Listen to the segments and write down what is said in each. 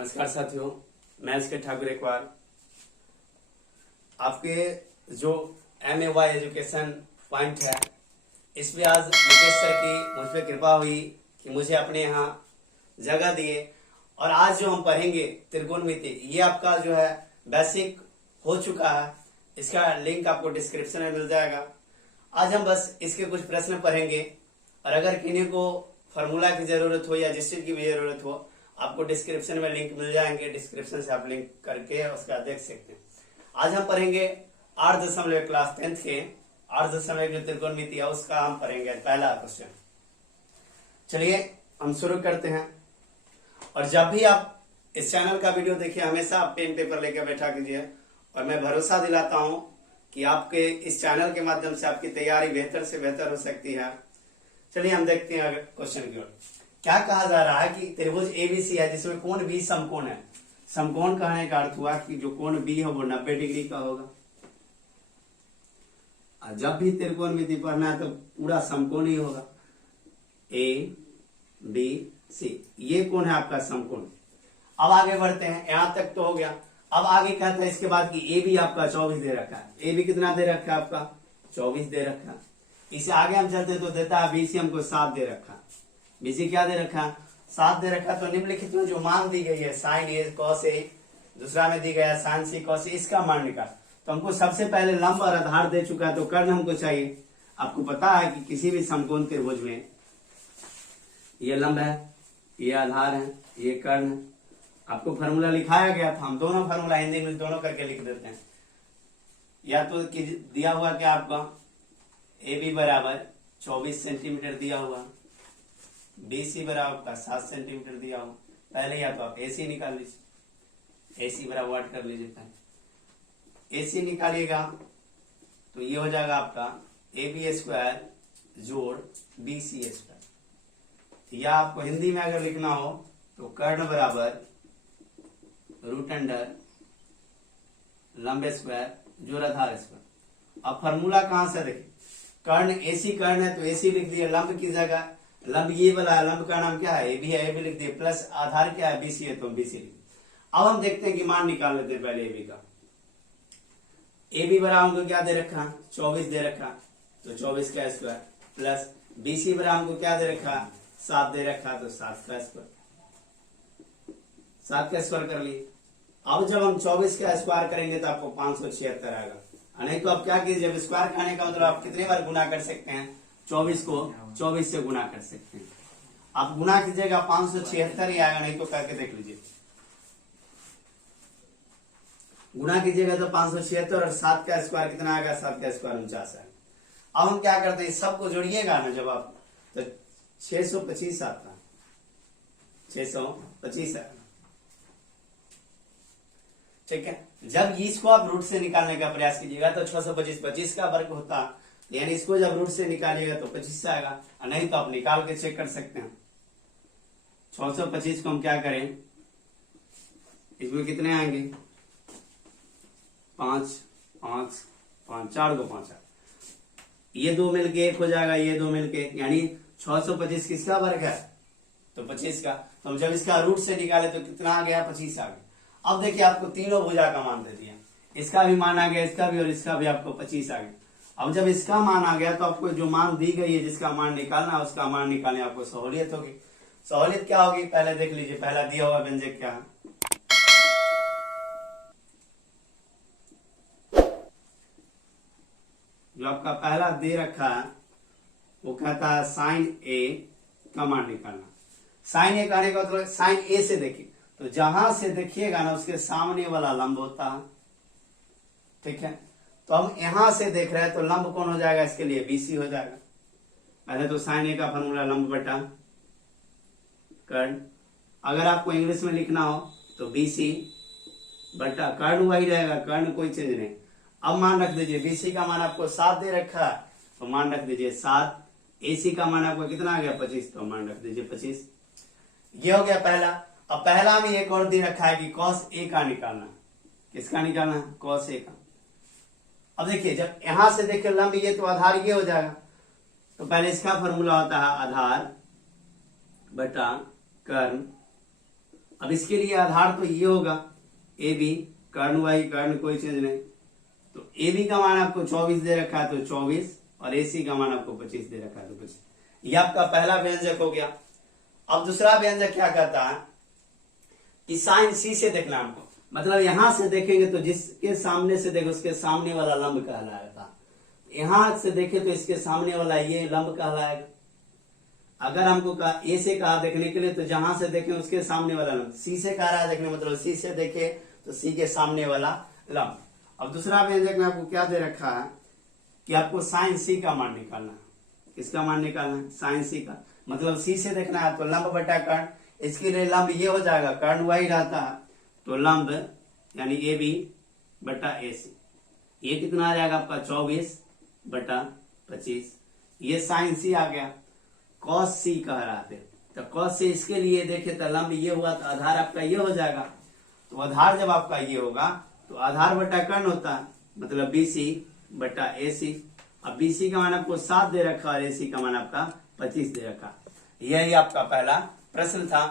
नमस्कार साथियों, मैं एस के ठाकुर एक बार आपके जो MAY एजुकेशन पॉइंट है, इस पे आज मुकेश सर की मुझ पे कृपा हुई कि मुझे अपने यहाँ जगह दिए। और आज जो हम पढ़ेंगे त्रिकोणमिति, ये आपका जो है बेसिक हो चुका है। इसका लिंक आपको डिस्क्रिप्शन में मिल जाएगा। आज हम बस इसके कुछ प्रश्न पढ़ेंगे, और अगर किन्हीं को फॉर्मूला की जरूरत हो या जिस चीज की भी जरूरत हो, आपको डिस्क्रिप्शन में लिंक मिल जाएंगे। डिस्क्रिप्शन से आप लिंक करके उसका देख सकते हैं। आज हम पढ़ेंगे 8 क्लास 10th के 8 जो त्रिकोणमिति है उसका हम पढ़ेंगे पहला क्वेश्चन। चलिए हम शुरू करते हैं। और जब भी आप इस चैनल का वीडियो देखिए, हमेशा आप पेन पेपर लेकर बैठा कीजिए, और मैं भरोसा दिलाता हूं कि आपके इस चैनल के माध्यम से आपकी तैयारी बेहतर से बेहतर हो सकती है। चलिए हम देखते हैं अगर क्वेश्चन की ओर। क्या कहा जा रहा है कि त्रिभुज ABC है जिसमें कोण B समकोण है। समकोण कहने का अर्थ हुआ कि जो कोण B है वो 90 डिग्री का होगा। और जब भी त्रिकोणमिति पढ़ना है तो पूरा समकोण ही होगा। ABC ये कोण है आपका समकोण। अब आगे बढ़ते हैं, यहां तक तो हो गया। अब आगे कहता है इसके बाद कि AB आपका 24 दे रखा है। AB कितना दे रखा है आपका 24 दे रखा है। इससे आगे हम चलते तो देता है BC हमको 7 दे रखा है। BC क्या दे रखा 7 दे रखा। तो निम्नलिखित में जो मान दी गई है sin A cos A, दूसरा में दी गया sin C cos A, इसका मान निकाल। तो हमको सबसे पहले लंब और आधार दे चुका है, तो कर्ण हमको चाहिए। आपको पता है कि किसी भी समकोण त्रिभुज में ये लंब है, ये आधार है, ये कर्ण है। आपको फार्मूला लिखाया गया था, हम दोनों फार्मूला हिंदी में दोनों करके लिख देते हैं। या तो दिया हुआ क्या आपका AB बराबर 24 सेंटीमीटर दिया हुआ, BC बराबर 7 सेंटीमीटर दिया हुआ। पहले या तो आप AC निकाल लीजिए, AC बराबर वाट कर लीजिए। पहले AC निकालिएगा तो ये हो जाएगा आपका AB स्क्वायर जोड़ BC स्क्वायर। या आपको हिंदी में अगर लिखना हो तो कर्ण बराबर रूट अंडर लंब स्क्वायर जोड़ आधार स्क्वायर। अब फॉर्मूला कहां से देखिए, कर्ण AC कर्ण है तो AC लिख दिए। लंब की जगह लंब ये वाला है, लंब का नाम क्या है AB है, AB लिख दिए। प्लस आधार क्या है BC है तो BC लिख दिए। अब हम देखते हैं कि मान निकाल लेते हैं पहले AB का। AB बराबर को क्या दे रखा 24 दे रखा, तो 24 का स्क्वायर, प्लस BC बराबर को क्या दे रखा 7 दे रखा, तो 7 का स्क्वायर। 7 का स्क्वायर कर लिए। अब जब हम 24 का स्क्वायर करेंगे तो आपको 576 आएगा। नहीं तो आप क्या कीजिए, जब स्क्वायर करने का मतलब आप कितनी बार गुना कर सकते हैं, 24 को 24 से गुना कर सकते हैं। आप गुना कीजिएगा 576 ही आएगा, नहीं तो करके देख लीजिए। गुना कीजिएगा तो 576, और 7 का स्क्वायर कितना आएगा, 7 का स्क्वायर 49 आएगा। अब हम क्या करते हैं, सबको जोड़िएगा ना जब आप, तो 625 आता है, 625 आएगा। ठीक है। जब इसको आप रूट से निकालने का प्रयास कीजिएगा तो 625 25 का वर्ग होता, यानी इसको जब रूट से निकालिएगा तो 25 से आएगा। और नहीं तो आप निकाल के चेक कर सकते हैं। 625 को हम क्या करें, इसमें कितने आएंगे 5 5 5 4 को 5 ये 2 मिलके 1 हो जाएगा, ये 2 मिलके, यानी 625 किसका वर्ग है तो 25 का। तो हम जब इसका रूट से निकाले तो कितना आ गया 25 आ गया। अब देखिए आपको तीनों भुजा का मान दे दिया, इसका भी मान आ गया, इसका भी और इसका भी, आपको 25 आ गया। अब जब इसका मान आ गया तो आपको जो मान दी गई है जिसका मान निकालना है उसका मान निकालने आपको सहूलियत होगी। सहूलियत क्या होगी पहले देख लीजिए। पहला दिया हुआ व्यंजक क्या है, जो आपका पहला दे रखा है वो कहता है sin A का मान निकालना। sin A कहने का मतलब sin A से देखिए, तो जहां से देखिएगा ना उसके सामने वाला लंब होता है। ठीक है। तो हम यहां से देख रहे हैं तो लंब कौन हो जाएगा, इसके लिए BC हो जाएगा। पहले तो sin A का फॉर्मूला लंब बटा कर्ण। अगर आपको इंग्लिश में लिखना हो तो BC बटा कर्ण वही रहेगा, कर्ण कोई चेंज नहीं। अब मान रख दीजिए, BC का मान आपको 7 दे रखा है तो मान रख दीजिए 7। AC का मान आपको कितना आ गया 25, तो मान रख दीजिए 25। ये हो गया पहला। अब पहला में एक और दे रखा है कि cos A का निकालना। किसका निकालना है cos A का। अब देखिए जब यहां से देखिए लंब ये तो आधार ये हो जाएगा, तो पहले इसका फॉर्मूला होता है आधार बटा कर्ण अब इसके लिए आधार तो ये होगा ए बी, कर्ण वाई कर्ण कोई चीज नहीं, तो ए बी का मान आपको 24 दे रखा है तो 24, और ए सी का मान आपको 25 दे रखा है तो 25। ये आपका पहला व्यंजक हो गया। अब दूसरा व्यंजक क्या कहता है कि साइन सी से देखना हमको, मतलब यहां से देखेंगे तो जिसके सामने से देखे उसके सामने वाला लंब कहलाएगा, यहां से देखे तो इसके सामने वाला ये लंब कहलाएगा। अगर हमको ए से कहा देखने के लिए तो जहां से देखें उसके सामने वाला लंब, सी से कह रहा है देखने मतलब सी से देखे तो सी के सामने वाला लंब। अब दूसरा व्यंजक में आपको क्या दे रखा है कि आपको साइन सी का मान निकालना है। किसका मान निकालना है? साइन सी का, मतलब सी से देखना है तो लंब बटा कर्ण, इसके लिए लंब ये हो जाएगा, कर्ण वाई रहता है तो लंब यानी ए बी बटा ए सी, ये कितना आ जाएगा आपका 24 बटा 25। ये साइन सी आ गया। कॉस सी कह रहा थे तो कॉस सी, इसके लिए देखे तो लंब ये हुआ तो आधार आपका ये हो जाएगा, तो आधार जब आपका ये होगा तो आधार बटा कर्ण होता है, मतलब बी सी बटा ए सी। अब बी सी का मान आपको 7 दे रखा और ए सी का मान आपका 25 दे रखा। यही आपका पहला प्रश्न था।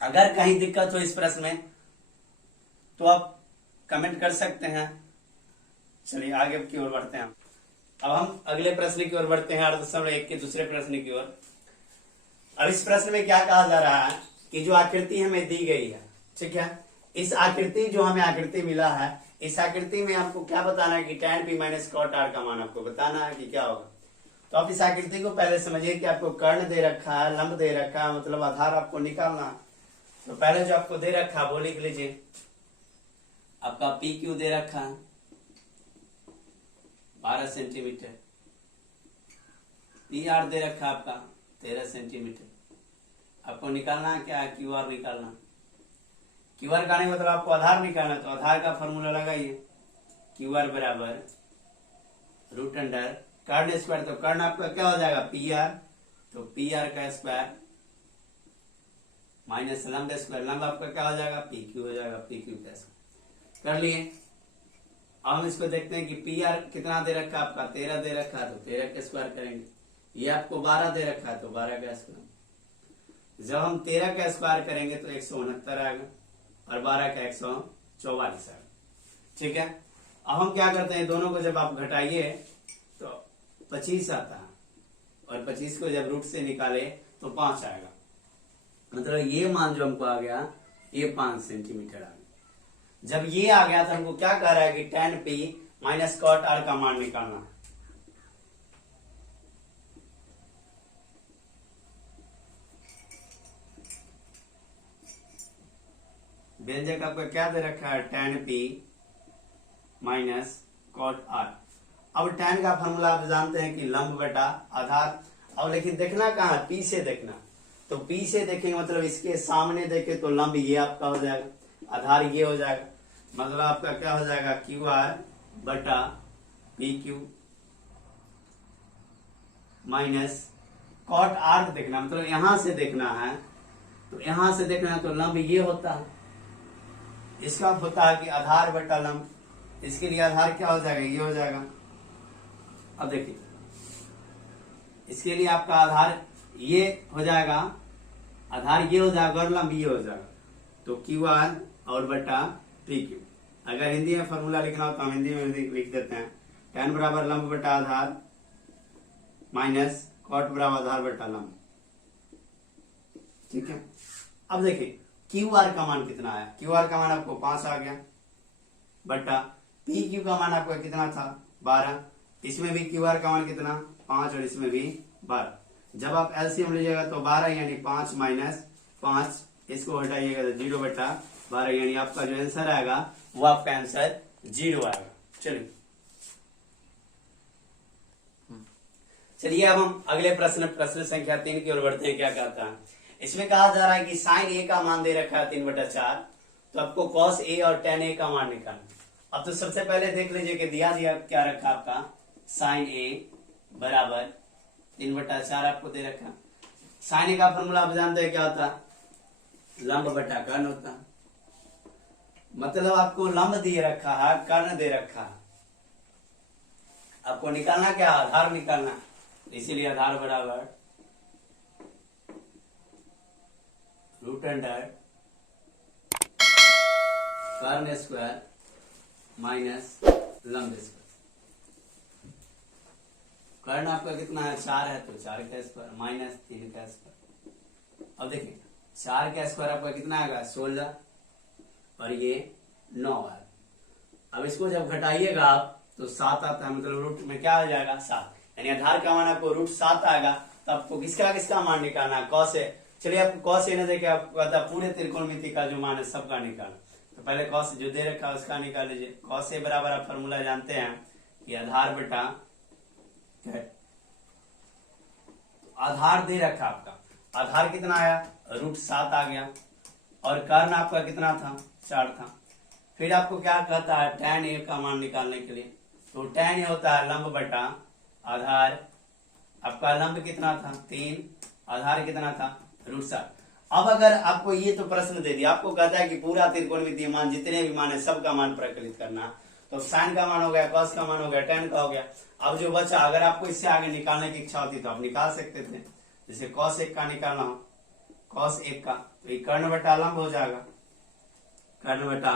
अगर कहीं दिक्कत हो इस प्रश्न में तो आप कमेंट कर सकते हैं। चलिए आगे की ओर बढ़ते हैं। अब हम अगले प्रश्न की ओर बढ़ते हैं, 8.1 के दूसरे प्रश्न की ओर। अब इस प्रश्न में क्या कहा जा रहा है कि जो आकृति हमें दी गई है, ठीक है, इस आकृति जो हमें आकृति मिला है, इस आकृति में आपको क्या बताना है कि tan p minus cot r का मान आपको बताना है कि क्या होगा। तो आप इस आकृति को पहले समझिए कि आपको कर्ण दे रखा है, लंब दे रखा है, मतलब आधार आपको निकालना है। तो पहले जो आपको दे रखा है वो लिख लीजिए। आपका पी क्यू दे रखा है 12 सेंटीमीटर, पी आर दे रखा है आपका 13 सेंटीमीटर। आपको निकालना है क्या? क्यू आर निकालना। क्यू आर का नहीं मतलब आपको आधार निकालना, तो आधार का फॉर्मूला लगाइए, क्यू आर बराबर रूट अंडर कर्ण स्क्वायर, तो कर्ण आपका क्या हो जाएगा? पी आर, तो पी आर का स्क्वायर माइनस लंब स्क्वायर, लंब आपका क्या हो जाएगा? पी क्यू हो जाएगा, पी क्यू का स्क्वायर कर लिए। अब हम इसको देखते हैं कि पी आर कितना दे रखा है आपका? 13 दे रखा है तो 13 का स्क्वायर करेंगे। ये आपको 12 दे रखा है तो 12 का स्क्वायर। जब हम 13 का स्क्वायर करेंगे तो 169 आएगा और 12 का 144 आएगा, ठीक है। अब हम क्या करते हैं, दोनों को जब आप घटाइए तो 25 आता है, और 25 को जब रूट से निकाले तो 5 आएगा, मतलब ये मान जो हमको आ गया ये 5 सेंटीमीटर आ गया। जब ये आ गया तो हमको क्या कह रहा है कि tan p minus cot r का मान निकालना है। व्यंजक आपका क्या दे रखा है? tan p minus cot r। अब tan का फॉर्मूला आप जानते हैं कि लंब बटा आधार। अब लेकिन देखना कहाँ है? p से देखना, तो p से देखेंगे मतलब इसके सामने देखे तो लंब ये आपका हो जाएगा, आधार ये हो जाएगा, मतलब आपका क्या हो जाएगा? क्यू आर बटा P Q minus cot R देखना, मतलब यहां से देखना है, तो यहां से देखना है तो लंब ये होता है, इसका होता है कि आधार बटा लंब, इसके लिए आधार क्या हो जाएगा? ये हो जाएगा। अब देखिए इसके लिए आपका आधार ये हो जाएगा, आधार ये हो जाएगा और लंब ये हो जाएगा, तो क्यू आर और बटा पी क्यू। अगर हिंदी में फॉर्मूला लिखना हो तो हम हिंदी में लिख देते हैं, tan बराबर लंब बटा आधार माइनस कॉट बराबर आधार बटा लंब, ठीक है। अब देखिए क्यू आर का मान कितना आया? क्यू आर का मान आपको 5 आ गया, बटा पी क्यू का मान आपका कितना था? 12। इसमें भी क्यू आर का मान कितना? 5 और इसमें भी 12। जब आप एलसीएम लीजिएगा तो 12 यानी 5 माइनस 5, इसको हटाइएगा तो 0 बटा 12, यानी आपका जो आंसर आएगा वो आपका आंसर 0 आएगा। चलिए अब हम अगले प्रश्न संख्या 3 की ओर बढ़ते हैं। क्या कहता है? इसमें कहा जा रहा है कि साइन ए का मान दे रखा है 3/4, तो आपको कॉस ए और tan ए का मान निकालना। अब तो सबसे पहले देख लीजिए कि दिया क्या रखा आपका? साइन ए बराबर 3/4 आपको दे रखा। साइन ए का फॉर्मूला आप जानते हैं क्या होता है? लंब बटा कर्ण होता है, मतलब आपको लंब दे रखा है, कर्ण दे रखा है, आपको निकालना क्या? आधार निकालना, इसीलिए आधार बराबर रूट अंडर कर्ण स्क्वायर माइनस लंब स्क्वायर। कर्ण आपका कितना है 4 है तो 4 का स्क्वायर माइनस 3 का स्क्वायर। अब देखिए 4 का स्क्वायर आपका कितना आएगा 16 और ये 9 है। अब इसको जब घटाइएगा आप तो 7 आता है, मतलब रूट में क्या आ जाएगा 7, यानी आधार का मान आपको रूट 7 आएगा। तो आपको किसका किसका मान निकालना है कौस है। चलिए आपको कौस ए न देके आपको कहता है पूरे त्रिकोणमिति का जो मान है सबका निकालना। तो पहले कौस जो दे रखा है उसका निकाल लीजिए। कौस ए बराबर आप फॉर्मूला जानते हैं कि आधार बटा आधार दे रखा आपका, आधार कितना आया रूट 7 आ गया और कर्ण आपका कितना था 4 था। फिर आपको क्या कहता है tan ए का मान निकालने के लिए, तो tan ए होता है लंब बटा आधार। आपका लंब कितना था 3, आधार कितना था रूट 7। अब अगर आपको ये तो प्रश्न दे दिया, आपको कहता है कि पूरा त्रिकोणमितीय मान जितने भी मान है सबका मान प्रकलित करना। तो साइन का मान हो गया, cos का मान हो गया, tan का हो गया। अब जो बचा अगर आपको इससे आगे निकालने की इच्छा होती तो आप निकाल सकते थे। जैसे cos 1 का निकालना हो, cos 1 का तो ये कर्ण बटा लंब हो जाएगा, कर्ण बटा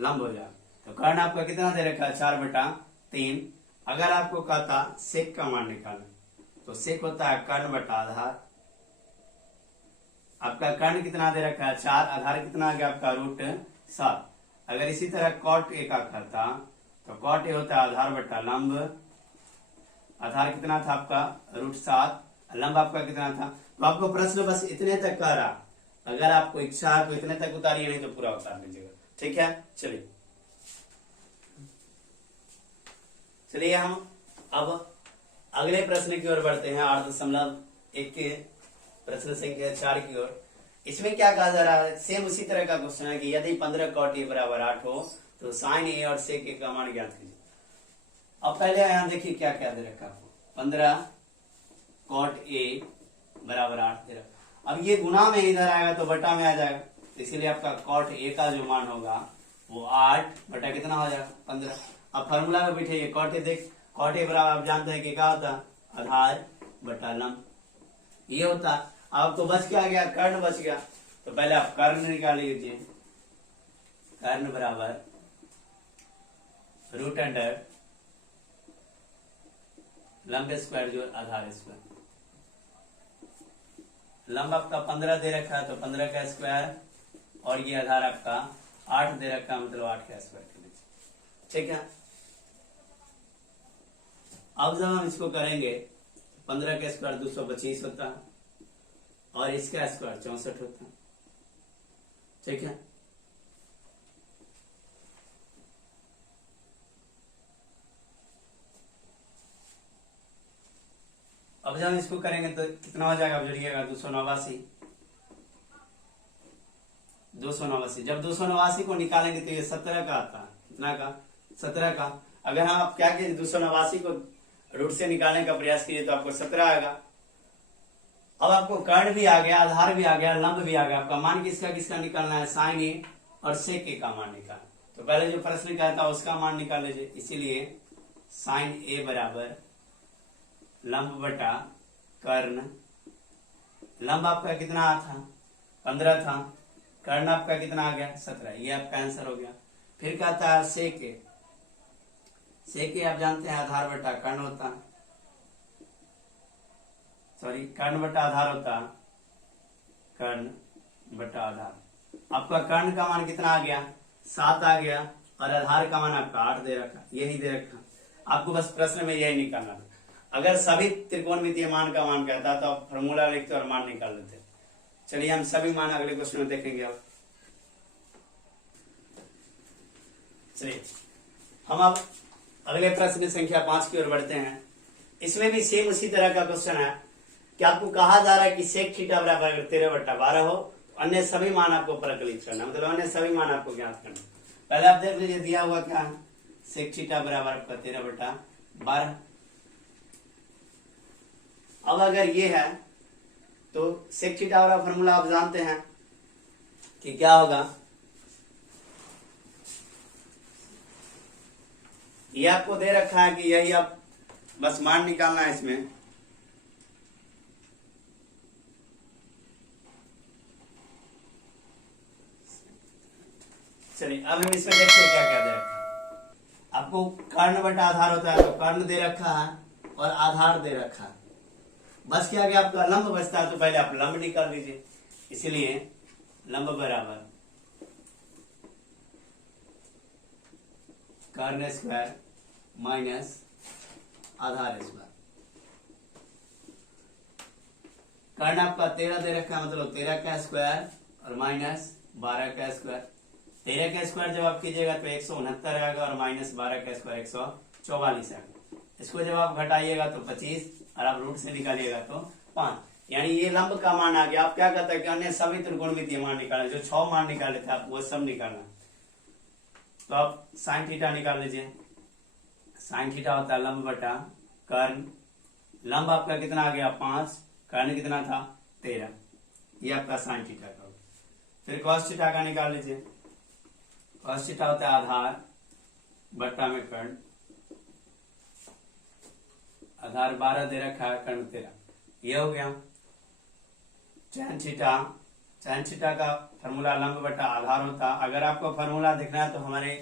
लंब हो जाएगा। तो कर्ण आपका कितना दे रखा है 4/3। अगर आपको कहता सेक का मान निकालना तो सेक होता है कर्ण बटा आधार। आपका कर्ण कितना दे रखा है 4, आधार कितना आ गया आपका रूट 7। अगर इसी तरह कॉट ए का कहता तो कॉट ए होता है आधार बटा लंब। आधार कितना था आपका रूट 7, लंब आपका कितना था। तो आपको प्रश्न बस इतने तक कह रहा, अगर आपको इच्छा है तो इतने तक उतारिए, नहीं तो पूरा उतार लीजिएगा। ठीक है चलिए हम अब अगले प्रश्न की ओर बढ़ते हैं, 8.1 के प्रश्न संख्या 4 की ओर। इसमें क्या कहा जा रहा है, सेम उसी तरह का क्वेश्चन है कि यदि 15 cot a बराबर 8 हो तो साइन ए और सेक ए का मान ज्ञात कीजिए। अब पहले यहाँ देखिए क्या क्या दे रखा आपको, 15 cot a बराबर 8 दे रखा। अब ये गुना में इधर आएगा तो बटा में आ जाएगा, इसीलिए आपका cot a का जो मान होगा वो 8 बटा कितना हो जाएगा 15। अब फॉर्मूला में बैठे cot a देख, cot a बराबर आप जानते हैं कि क्या होता है आधार बटा लंब, ये होता है। आपको बच क्या गया कर्ण बच गया, तो पहले आप कर्ण निकाल लीजिए। कर्ण बराबर रूट अंडर लंब स्क्वायर जो आधार स्क्वायर। लंब आपका 15 दे रखा है तो 15 का स्क्वायर और ये आधार आपका 8 दे रखा है, मतलब 8 का स्क्वायर कर लीजिए। ठीक है, अब जब हम इसको करेंगे 15 का स्क्वायर 225 होता है और इसका स्क्वायर 64 होता है। ठीक है, अब जब हम इसको करेंगे तो कितना हो जाएगा, अब जोड़िएगा 289। जब 289 को निकालेंगे तो ये 17 का आता है, कितना का 17 का। अगर हम आप क्या कीजिए 289 को रूट से निकालने का प्रयास कीजिए तो आपको 17 आएगा। अब आपको कर्ण भी आ गया, आधार भी आ गया, लंब भी आ गया। आपका मान किसका किसका निकालना है, साइन ए और सेक ए का मान निकालना। तो पहले जो प्रश्न कहता है उसका मान निकाल लीजिए, इसीलिए साइन ए बराबर लंब बटा कर्ण। लंब आपका कितना था 15 था, कर्ण आपका कितना आ गया 17, ये आपका आंसर हो गया। फिर कहता है सेक ए, सेक ए आप जानते हैं आधार बटा कर्ण होता है, सॉरी कर्ण बटा आधार होता है, कर्ण बटा आधार। आपका कर्ण का मान कितना आ गया 7 आ गया और आधार का मान आपका 8 दे रखा, यही दे रखा। आपको बस प्रश्न में यही निकालना था। अगर सभी त्रिकोणमितीय मान का मान कहता तो आप फॉर्मूला लिखते और मान निकाल लेते। चलिए हम सभी मान अगले क्वेश्चन में देखेंगे। अब चलिए हम अब अगले प्रश्न संख्या 5 की ओर बढ़ते हैं। इसमें भी सेम उसी तरह का क्वेश्चन है कि आपको कहा जा रहा है कि सेक थीटा बराबर अगर 13/12 हो तो अन्य सभी मान आपको प्रकलित करना, मतलब अन्य सभी मान आपको ज्ञात करना। पहले आप देख लीजिए दिया हुआ क्या है, सेक थीटा बराबर आपका 13/12। अब अगर ये है तो सेक थीटा वाला फॉर्मूला आप जानते हैं कि क्या होगा, ये आपको दे रखा है कि यही आप बस मान निकालना है इसमें। चलिए अब हम इसमें देखते हैं क्या क्या दे रखा है। आपको कर्ण बटा आधार होता है, तो कर्ण दे रखा है और आधार दे रखा है। बस क्या गया आपका लंब बचता है, तो पहले आप लंब निकाल लीजिए। इसीलिए लंब बराबर कर्ण स्क्वायर माइनस आधार स्क्वायर। कर्ण आपका 13 दे रखा है, मतलब 13 का स्क्वायर और माइनस 12 का स्क्वायर। 13 का स्क्वायर जब आप कीजिएगा तो 169 आएगा और माइनस 12 का स्क्वायर 144 आएगा। इसको जब आप घटाइएगा तो 25 और आप रूट से निकालिएगा तो 5, यानी ये लंब का मान आ गया। आप क्या कहते हैं कि अन्य सभी त्रिकोणमितीय मान निकाले, जो 6 मान निकाले थे आप वो सब निकालना। तो आप साइन थीटा निकाल लीजिए। साइन थीटा होता है लंब बटा कर्ण। लंब आपका कितना आ गया 5, कर्ण कितना था 13, ये आपका साइन थीटा का होगा। फिर कॉस थीटा का निकाल लीजिए। कॉस थीटा होता है आधार बट्टा में कर्ण। आधार 12 दे रखा है, कर्ण 13, ये हो गया। tan थीटा, tan थीटा का फॉर्मूला लंब बटा आधार होता। अगर आपको फॉर्मूला देखना है तो हमारे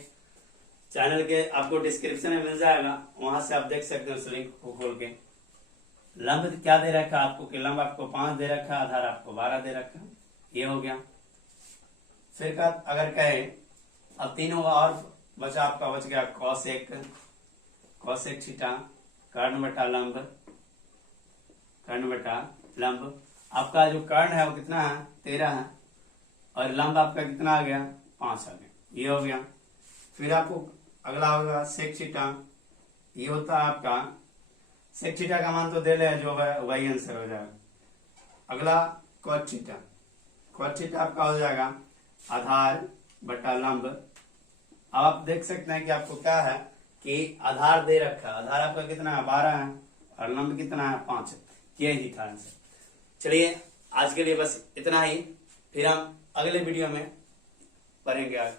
चैनल के आपको डिस्क्रिप्शन में मिल जाएगा, वहां से आप देख सकते हो उस लिंक को खोल के। लंब क्या दे रखा आपको कि लंब आपको 5 दे रखा, आधार आपको 12 दे रखा, ये हो गया। फिर का अगर कहे अब तीनों और बचा, आपका बच गया cos1 थीटा कर्ण बटा लंब, कर्ण बटा लंब। आपका जो कर्ण है वो कितना है 13 है और लंब आपका कितना आ गया 5 आ गया, ये हो गया। फिर आपको अगला होगा sec थीटा, ये होता है आपका sec थीटा का मान तो दे ले जो है वही आंसर हो जाएगा। अगला cot थीटा, cot थीटा आपका हो जाएगा आधार बटा लंब। अब आप देख सकते हैं कि आपको क्या है कि आधार दे रखा है, आधार आपका कितना है 12 है और लंब कितना है 5, यही था आंसर। चलिए आज के लिए बस इतना ही, फिर हम अगले वीडियो में पढ़ेंगे आगे।